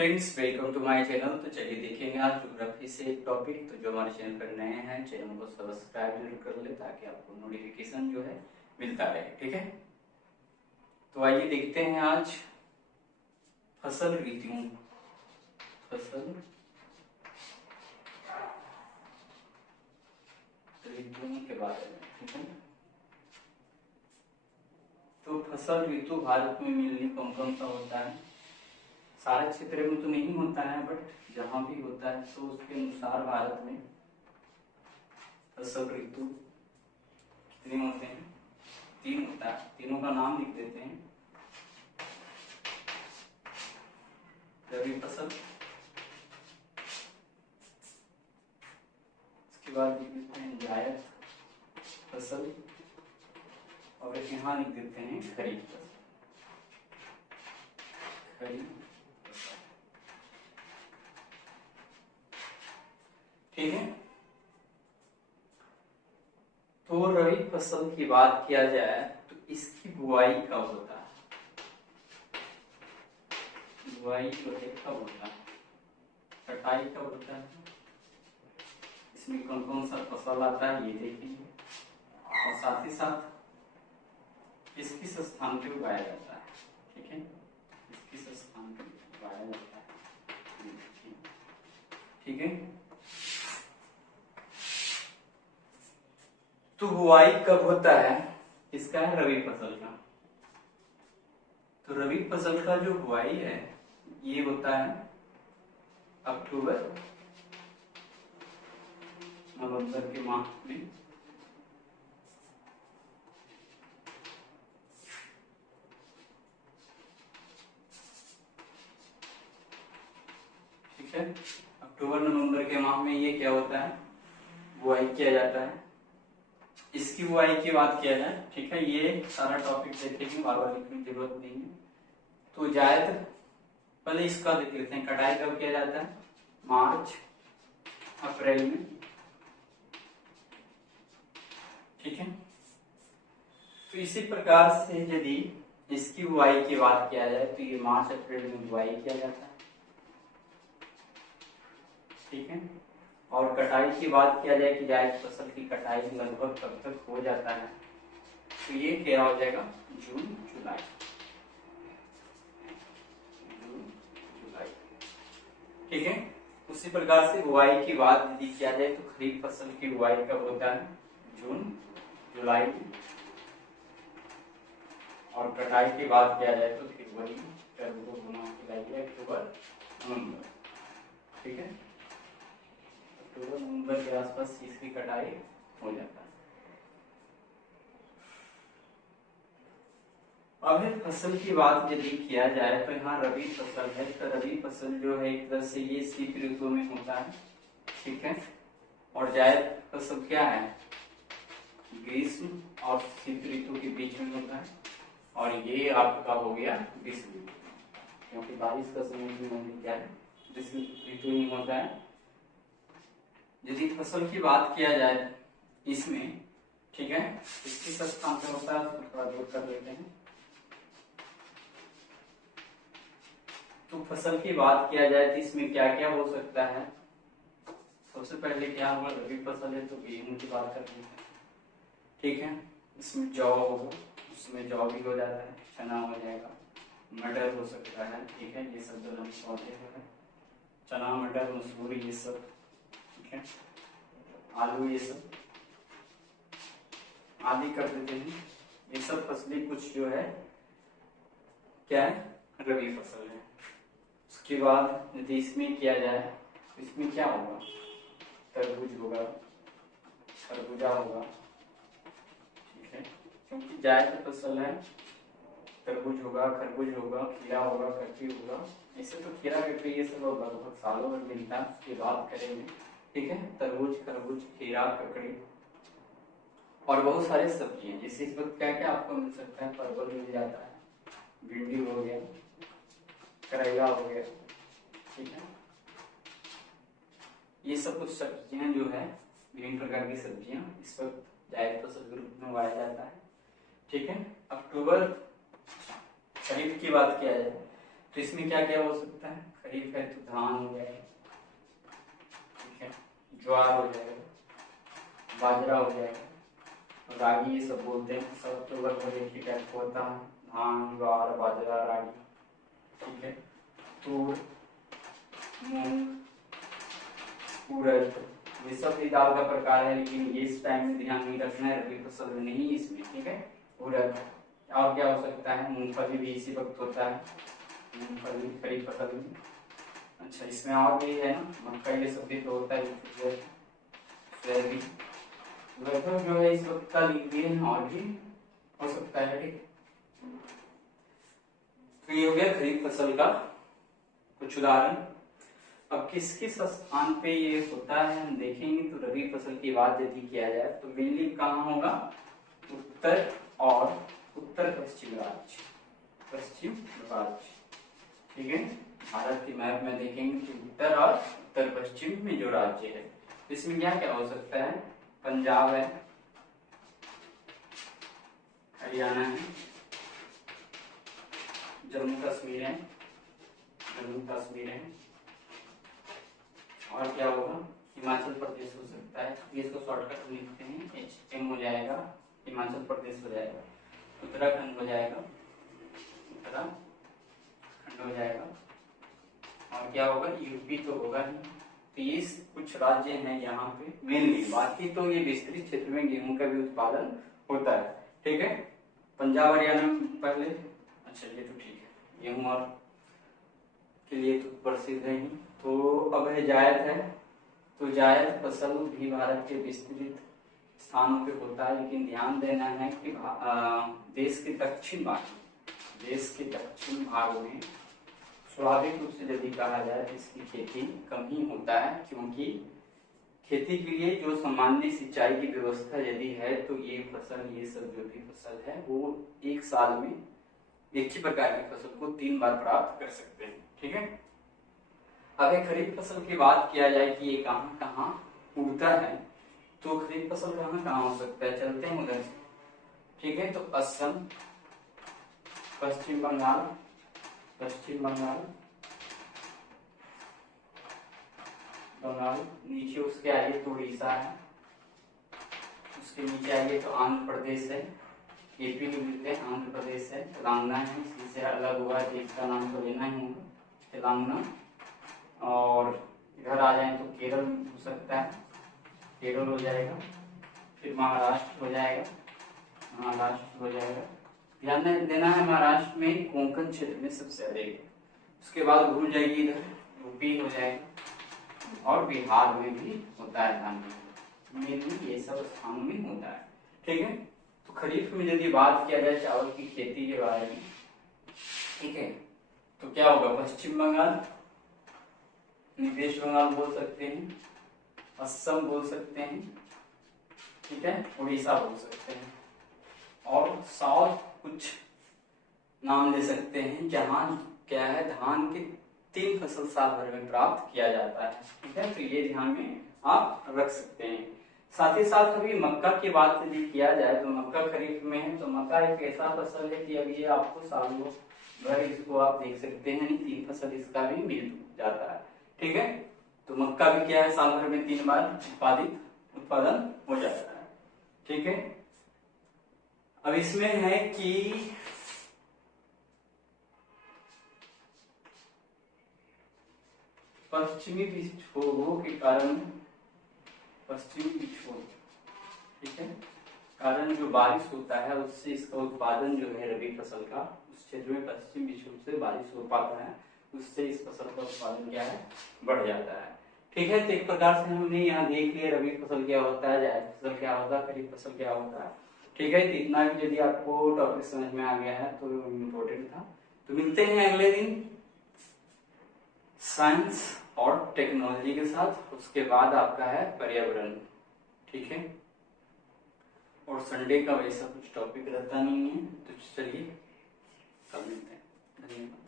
Friends, welcome to my channel. तो चलिए देखेंगे आज ज्योग्राफी से एक टॉपिक। तो जो हमारे चैनल पर नए हैं, चैनल को सब्सक्राइब जरूर कर ले ताकि आपको नोटिफिकेशन जो है मिलता रहे। ठीक है, तो आइए देखते हैं आज फसल ऋतुओं के बारे में। ठीक है, तो फसल ऋतु भारत में मिलनी कौन कौन सा होता है? सारे क्षेत्र में तो नहीं होता है, बट जहां भी होता है तो उसके अनुसार भारत में फसल ऋतु कितने होते हैं? 3 होता है। तीनों का नाम लिख देते हैं। रबी फसल, उसके बाद लिख देते हैं जायद फसल, और यहाँ लिख देते हैं खरीफ फसल। ठीक है, तो रबी फसल की बात किया जाए तो इसकी बुआई कब होता है? बुआई जो है कब होता है? कटाई कब होता है? इसमें कौन कौन सा फसल आता है ये देखेंगे, और साथ ही साथ किस किस स्थान पे उगाया जाता है। ठीक है, किस किस स्थान पे उगाया जाता है। ठीक है, तो बुआई कब होता है? इसका है रबी फसल का। तो रबी फसल का जो बुआई है ये होता है अक्टूबर नवंबर के माह में। ठीक है, अक्टूबर नवंबर के माह में ये क्या होता है? बुआई किया जाता है। इसकी बुआई की बात किया जाए, ठीक है, ये सारा टॉपिक देखेंगे, बार बार लिखने की जरूरत नहीं है। तो जायद पहले इसका देख लेते हैं। कटाई कब किया जाता है? मार्च अप्रैल में। ठीक है, तो इसी प्रकार से यदि इसकी बुआई की बात किया जाए तो ये मार्च अप्रैल में बुआई किया जाता है। ठीक है, और कटाई की बात किया जाए कि जायद फसल की कटाई लगभग कब तक हो जाता है, तो ये क्या हो जाएगा? जून जुलाई। ठीक है, उसी प्रकार से बुआई की बात यदि किया जाए तो खरीफ फसल की बुआई कब होता है? जून जुलाई में। और कटाई की बात किया जाए तो फिर वही अक्टूबर नवंबर। ठीक है, अक्टूबर नवंबर के आसपास इसकी कटाई हो जाता है। अब है फसल की बात यदि किया जाए तो यहाँ रबी फसल है। तो रबी फसल जो है एक तरह से ये शीत ऋतु में होता है। ठीक है, और जायद फसल क्या है? ग्रीष्म और शीत ऋतु के बीच में होता है। और ये आपका हो गया ग्रीष्म ऋतु, क्योंकि बारिश का समय में क्या है? ग्रीष्म ऋतु में होता है। यदि फसल की बात किया जाए इसमें, ठीक है, इसकी स्थान पे होता है, तो थोड़ा दूर कर लेते हैं। तो फसल की बात किया जाए तो इसमें क्या क्या हो सकता है? सबसे पहले क्या होगा? रबी फसल है तो गेहूं की बात करते हैं। ठीक है, इसमें जौ होगा, उसमें जौ भी हो जाता है, चना हो जाएगा, मटर हो सकता है। ठीक है, ये सब दोनों पौधे जो है, चना मटर मसूर ये सब। ठीक है, आलू ये सब आदि कर देते हैं। ये सब फसलें कुछ जो है क्या है? रबी फसल है। उसके बाद यदि इसमें किया जाए तो इसमें क्या होगा? तरबूज होगा, खरबूजा होगा। ठीक है, क्योंकि जायद फसल है। तरबूज होगा, खरबूज होगा, खीरा होगा, ककड़ी होगा। ऐसे तो खीरा ककड़ी ये सब लगभग सालों में मिलता है, उसकी बात करेंगे। ठीक है, तरबूज खरबूज खीरा ककड़ी और बहुत सारे सब्जियां, जैसे इस वक्त क्या क्या आपको मिल सकता है? परवल मिल जाता है, भिंडी हो गया, करेला हो गया। ठीक है, ये सब कुछ सब्जियां जो है, विभिन्न प्रकार की सब्जियां इस वक्त जायद फसल के रूप में उगाया जाता है। ठीक है, अक्टूबर खरीफ की बात किया जाए तो इसमें क्या क्या हो सकता है, खरीफ है तो धान हो जाएगा, ठीक है, ज्वार हो जाएगा, बाजरा हो जाएगा, रागी ये सब बोलते हैं, सब तो लगभग एक ही टाइप का होता है, धान ज्वार बाजरा रागी, ठीक है, तूर मूंग उड़द ये सब भी दाल का प्रकार है, लेकिन ये इस टाइम में ध्यान नहीं रखना है, रबी फसल में नहीं इसमें, ठीक है। उड़द और क्या हो सकता है, मूंगफली भी इसी वक्त होता है, मूंगफली खरीफ फसल में। अच्छा इसमें और भी है ना, मक्का ये सब भी तो होता है, सोयाबीन लगभग जो है इस वक्त का लिख दिए हैं, और भी हो सकता है, ठीक। तो ये हो गया खरीफ फसल का कुछ उदाहरण। अब किस किस स्थान पे ये होता है हम देखेंगे, तो रबी फसल की बात यदि किया जाए तो मेनली कहाँ होगा, उत्तर और उत्तर पश्चिम राज्य, पश्चिम राज्य, ठीक है। भारत के मैप में देखेंगे कि उत्तर और उत्तर पश्चिम में जो राज्य है इसमें क्या क्या हो सकता है, पंजाब है, हरियाणा है, जम्मू कश्मीर है, और क्या होगा, हिमाचल प्रदेश हो सकता है, इसको शॉर्टकट लिखते हैं, HM हो जाएगा, हिमाचल प्रदेश हो जाएगा, उत्तराखंड हो जाएगा, उत्तराखंड हो जाएगा, और क्या होगा, यूपी तो होगा ही। तो ये कुछ राज्य हैं यहाँ पे मेनली, बाकी तो ये विस्तृत क्षेत्र में गेहूं का भी उत्पादन होता है, ठीक है। पंजाब हरियाणा पहले, अच्छा ये तो ठीक है, गेहूं और के लिए तो प्रसिद्ध है ही। तो अब है जायद है, तो जायद फसल भी भारत के विस्तृत स्थानों पे होता है, लेकिन ध्यान देना है कि देश के दक्षिण भाग में स्वाभाविक रूप से यदि कहा जाए तो इसकी खेती कम ही होता है, क्योंकि खेती के लिए जो सामान्य सिंचाई की व्यवस्था यदि है तो ये फसल, ये सब जो भी फसल है वो एक साल में एक ही प्रकार की फसल को 3 बार प्राप्त कर सकते हैं, ठीक है। अगर खरीफ फसल की बात किया जाए कि ये कहाँ कहाँ उगता है, तो खरीफ फसल कहाँ कहाँ हो सकता है, चलते हैं उधर से, ठीक है। तो असम, पश्चिम बंगाल, नीचे उसके आगे तो उड़ीसा है, उसके नीचे आगे तो आंध्र प्रदेश है, एपी में मिलते हैं, आंध्र प्रदेश है, तेलंगाना है, इसी से अलग हुआ है, इसका नाम तो लेना ही होगा, तेलंगाना। और इधर आ जाए तो केरल हो सकता है, केरल हो जाएगा, फिर महाराष्ट्र हो जाएगा, ध्यान देना है महाराष्ट्र में कोंकण क्षेत्र में सबसे अधिक है, उसके बाद घूम जाएगी इधर यूपी हो जाएगा, और बिहार में भी होता है धान, मेनली ये सब स्थानों में होता है, ठीक है। तो खरीफ में यदि बात किया जाए चावल की खेती के बारे में, ठीक है, तो क्या होगा, पश्चिम बंगाल, वेस्ट बंगाल बोल सकते हैं, असम बोल सकते हैं, ठीक है, उड़ीसा बोल सकते हैं, और साउथ कुछ नाम ले सकते हैं जहां क्या है, धान के 3 फसल साल भर में प्राप्त किया जाता है, ठीक है। तो ये ध्यान में आप रख सकते हैं। साथ ही साथ अभी मक्का की बात यदि किया जाए तो मक्का खरीफ में है, तो मक्का एक ऐसा फसल है कि अभी ये आपको सालों भर इसको आप देख सकते हैं, 3 फसल इसका भी मिल जाता है, ठीक है। तो मक्का भी क्या है, साल भर में 3 बार उत्पादन हो जाता है, ठीक है। अब इसमें है कि पश्चिमी विक्षोभों के कारण, ठीक है, कारण जो बारिश होता है उससे इसका उत्पादन जो है रबी फसल का, उस क्षेत्र में पश्चिम विक्षोभ से बारिश हो पाता है, उससे इस फसल का उत्पादन क्या है, बढ़ जाता है, ठीक है। तो एक प्रकार से हमने यहाँ देख लिया रबी फसल क्या होता है, जायद फसल क्या होता है, खरीफ फसल क्या होता है, ठीक है। तो इतना भी यदि आपको टॉपिक समझ में आ गया है तो इम्पोर्टेंट था। तो मिलते हैं अगले दिन साइंस और टेक्नोलॉजी के साथ, उसके बाद आपका है पर्यावरण, ठीक है। और संडे का वैसा कुछ टॉपिक रहता नहीं है, तो चलिए कल मिलते हैं, धन्यवाद।